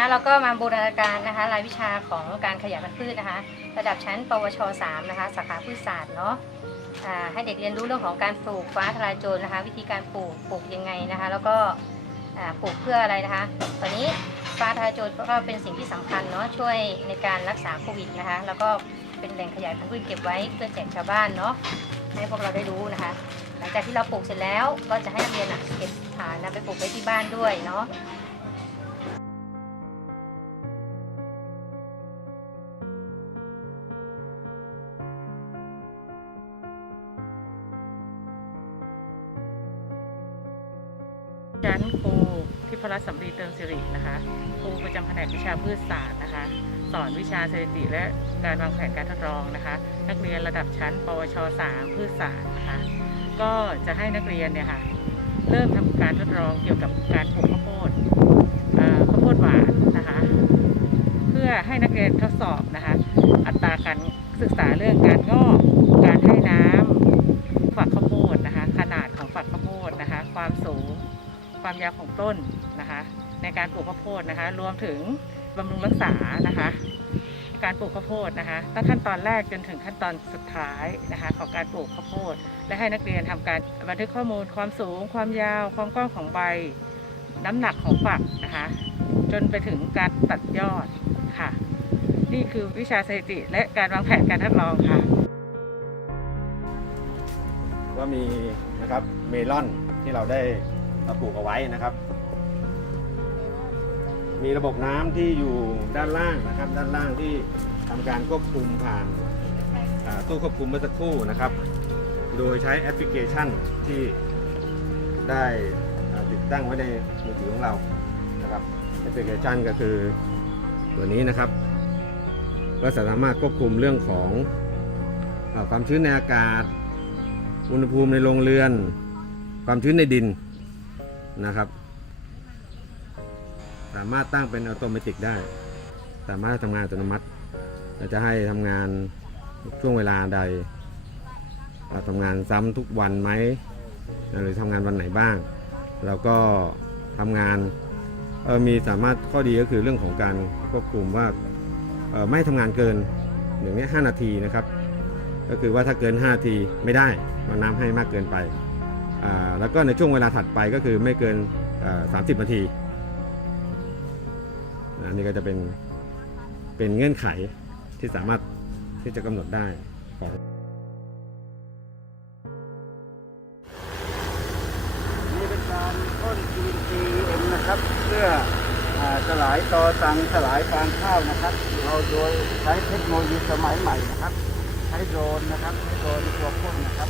นะคะเราก็มาบูรณาการนะคะ รายวิชาของการขยายพันธุ์พืชนะคะ ระดับชั้น ปวช 3 นะคะสาขาพืชศาสตร์เนาะให้เด็กเรียนรู้เรื่องของการปลูกฟ้าทลายโจรนะคะ วิธีการปลูกปลูกยังไงนะคะ แล้วก็ปลูกเพื่ออะไรนะคะ ตอนนี้ฟ้าทลายโจรก็เป็นสิ่งที่สำคัญเนาะช่วยในการรักษาโควิดนะคะ แล้วก็เป็นแหล่งขยายพันธุ์พืชเก็บไว้เพื่อแจกชาวบ้านเนาะให้พวกเราได้รู้นะคะ หลังจากที่เราปลูกเสร็จแล้วก็จะให้นักเรียนเก็บฐานนะไปปลูกไว้ที่บ้านด้วยเนาะ ชั้นครูทิพรัตน์สำลีเติมสิรินะคะครูประจำแผนกวิชาพืชศาสตร์นะคะ สอนวิชาสถิติและการวางแผนการทดลองนะคะ นักเรียนระดับชั้น ปวช 3 พืชศาสตร์นะคะ ก็จะให้นักเรียนเนี่ยค่ะเริ่มทำการทดลองเกี่ยวกับการปลูกข้าวโพดข้าวโพดหวานนะคะ เพื่อให้นักเรียนทดสอบนะคะ อัตราการศึกษาเรื่องการงอกการให้น้ำฝักข้าวโพดนะคะ ขนาดของฝักข้าวโพดนะคะ ความสูง ความยาวของต้นนะคะ ในการปลูกข้าวโพดนะคะ รวมถึงบำรุงรักษานะคะ การปลูกข้าวโพดนะคะ ตั้งขั้นตอนแรกจนถึงขั้นตอนสุดท้ายนะคะ ของการปลูกข้าวโพด และให้นักเรียนทำการบันทึกข้อมูลความสูง ความยาว ความกว้างของใบ น้ำหนักของฝักนะคะ จนไปถึงการตัดยอดค่ะ นี่คือวิชาสถิติและการวางแผนการทดลองค่ะก็มีนะครับเมลอนที่เราได้ ปลูกเอาไว้นะครับ มีระบบน้ำที่อยู่ด้านล่างนะครับ ด้านล่างที่ทำการควบคุมผ่านตู้ควบคุมเมื่อสักครู่นะครับ โดยใช้แอปพลิเคชันที่ได้ติดตั้งไว้ในมือถือของเรานะครับแอปพลิเคชันก็คือตัวนี้นะครับก็สามารถควบคุมเรื่องของอความชื้นในอากาศ อุณหภูมิในโรงเรือน ความชื้นในดิน นะครับ สามารถตั้งเป็นอัตโนมัติได้ สามารถทำงานอัตโนมัติและจะให้ทำงานช่วงเวลาใดอ่าทำงานซ้ำทุกวันไหมหรือทำงานวันไหนบ้าง แล้วก็ทำงานเอ่อมีสามารถข้อดีก็คือเรื่องของการควบคุมว่าไม่ทำงานเกินอย่างนี้5นาทีนะครับ ก็คือว่าถ้าเกิน 5 นาทีไม่ได้มันน้ำให้มากเกินไป แล้วก็ในช่วงเวลาถัดไปก็คือไม่เกิน 30 นาทีนะอันนี้ก็จะเป็นเป็นเงื่อนไขที่สามารถที่จะกำหนดได้ของนี่เป็นการพ่นจุลินทรีย์เอ็มนะครับ เพื่ออสลายตอตังสลายฟางข้าวนะครับ เราโดยใช้เทคโนโลยีสมัยใหม่นะครับ ใช้โดรนนะครับใช้โดรนตัวพ่นนะครับ